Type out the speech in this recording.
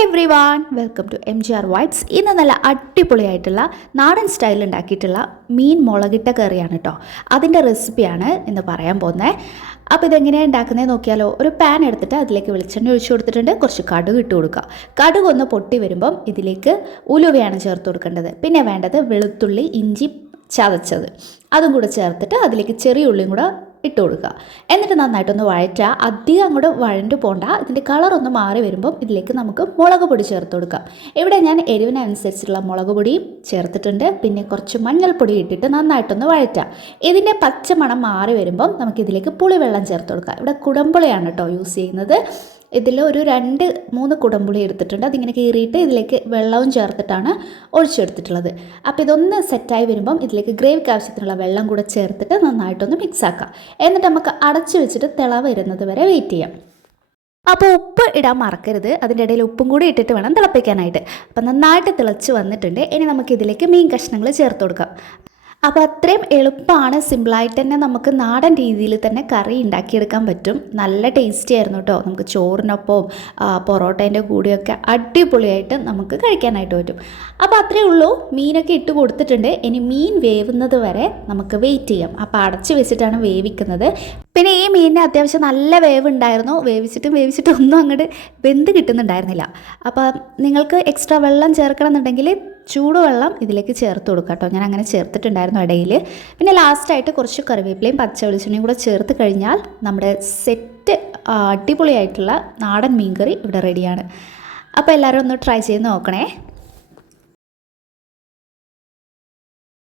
Everyone welcome to M G R vibes ഇന്ന് നല്ല അടിപൊളിയായിട്ടുള്ള നാടൻ സ്റ്റൈലിൽ ഉണ്ടാക്കിയിട്ടുള്ള മീൻ മുളകിട്ട കറിയാണ് കേട്ടോ അതിന്റെ റെസിപ്പിയാണ് ഇന്ന് പറയാൻ പോകുന്നത് അപ്പോൾ ഇതെങ്ങനെയാണ് ഉണ്ടാക്കുന്നത് നോക്കിയാലോ. ഒരു പാൻ എടുത്തിട്ട് അതിലേക്ക് വെളിച്ചെണ്ണ ഒഴിച്ചു കൊടുത്തിട്ടുണ്ട്. കുറച്ച് കടുക് ഇട്ട് കൊടുക്കുക. കടുക് ഒന്ന് പൊട്ടി വരുമ്പം ഇതിലേക്ക് ഉലുവയാണ് ചേർത്ത് കൊടുക്കേണ്ടത്. പിന്നെ വേണ്ടത് വെളുത്തുള്ളി ഇഞ്ചി ചതച്ചത്. അതും കൂടെ ചേർത്തിട്ട് അതിലേക്ക് ചെറിയ ഉള്ളിയും കൂടെ ഇട്ട് കൊടുക്കുക എന്നിട്ട് നന്നായിട്ടൊന്ന് വഴറ്റുക. അധികം അങ്ങോട്ട് വഴണ്ടു പോണ്ട. ഇതിന്റെ കളറൊന്ന് മാറി വരുമ്പം ഇതിലേക്ക് നമുക്ക് മുളക് പൊടി ചേർത്ത് കൊടുക്കാം. ഇവിടെ ഞാൻ എരിവിനനുസരിച്ചുള്ള മുളക് പൊടിയും ചേർത്തിട്ടുണ്ട്. പിന്നെ കുറച്ച് മഞ്ഞൾപ്പൊടി ഇട്ടിട്ട് നന്നായിട്ടൊന്ന് വഴറ്റുക. ഇതിന്റെ പച്ചമണം മാറി വരുമ്പം നമുക്കിതിലേക്ക് പുളിവെള്ളം ചേർത്ത് കൊടുക്കാം. ഇവിടെ കുടമ്പുളിയാണ് കേട്ടോ യൂസ് ചെയ്യുന്നത്. ഇതിൽ ഒരു രണ്ട് മൂന്ന് കുടംപുളി എടുത്തിട്ടുണ്ട്. അതിങ്ങനെ കീറിയിട്ട് ഇതിലേക്ക് വെള്ളവും ചേർത്തിട്ടാണ് ഒഴിച്ചെടുത്തിട്ടുള്ളത്. അപ്പോൾ ഇതൊന്ന് സെറ്റായി വരുമ്പം ഇതിലേക്ക് ഗ്രേവിക്ക് ആവശ്യത്തിനുള്ള വെള്ളം കൂടെ ചേർത്തിട്ട് നന്നായിട്ടൊന്ന് മിക്സ് ആക്കാം. എന്നിട്ട് നമുക്ക് അടച്ചു വെച്ചിട്ട് തിള വരുന്നത് വരെ വെയിറ്റ് ചെയ്യാം. അപ്പോൾ ഉപ്പ് ഇടാൻ മറക്കരുത്. അതിന്റെ ഇടയിൽ ഉപ്പും കൂടി ഇട്ടിട്ട് വേണം തിളപ്പിക്കാനായിട്ട്. അപ്പോൾ നന്നായിട്ട് തിളച്ച് വന്നിട്ടുണ്ട്. ഇനി നമുക്ക് ഇതിലേക്ക് മീൻ കഷ്ണങ്ങൾ ചേർത്ത് കൊടുക്കാം. അപ്പോൾ അത്രയും എളുപ്പമാണ് സിമ്പിളായിട്ട് തന്നെ നമുക്ക് നാടൻ രീതിയിൽ തന്നെ കറി ഉണ്ടാക്കിയെടുക്കാൻ പറ്റും. നല്ല ടേസ്റ്റി ആയിരുന്നു കേട്ടോ നമുക്ക് ചോറിനൊപ്പം പൊറോട്ടേന്റെ കൂടെയൊക്കെ അടിപൊളിയായിട്ട് നമുക്ക് കഴിക്കാനായിട്ട് പറ്റും. അപ്പോൾ അത്രയേ ഉള്ളൂ. മീനൊക്കെ ഇട്ട് കൊടുത്തിട്ടുണ്ട്. ഇനി മീൻ വേവുന്നത് വരെ നമുക്ക് വെയിറ്റ് ചെയ്യാം. അപ്പോൾ അടച്ച് വെച്ചിട്ടാണ് വേവിക്കുന്നത്. പിന്നെ ഈ മീനിന് അത്യാവശ്യം നല്ല വേവ് ഉണ്ടായിരുന്നു വേവിച്ചിട്ടും വേവിച്ചിട്ടും ഒന്നും അങ്ങോട്ട് വെന്ത് കിട്ടുന്നുണ്ടായിരുന്നില്ല. അപ്പോൾ നിങ്ങൾക്ക് എക്സ്ട്രാ വെള്ളം ചേർക്കണം എന്നുണ്ടെങ്കിൽ ചൂടുവെള്ളം ഇതിലേക്ക് ചേർത്ത് കൊടുക്കുക കേട്ടോ. ഞാൻ അങ്ങനെ ചേർത്തിട്ടുണ്ടായിരുന്നു ഇടയിൽ പിന്നെ ലാസ്റ്റായിട്ട് കുറച്ച് കറിവേപ്പിലയും പച്ച വെളിച്ചെണ്ണയും കൂടെ ചേർത്ത് കഴിഞ്ഞാൽ നമ്മുടെ സെറ്റ് അടിപൊളിയായിട്ടുള്ള നാടൻ മീൻകറി ഇവിടെ റെഡിയാണ് അപ്പോൾ എല്ലാവരും ഒന്ന് ട്രൈ ചെയ്ത് നോക്കണേ.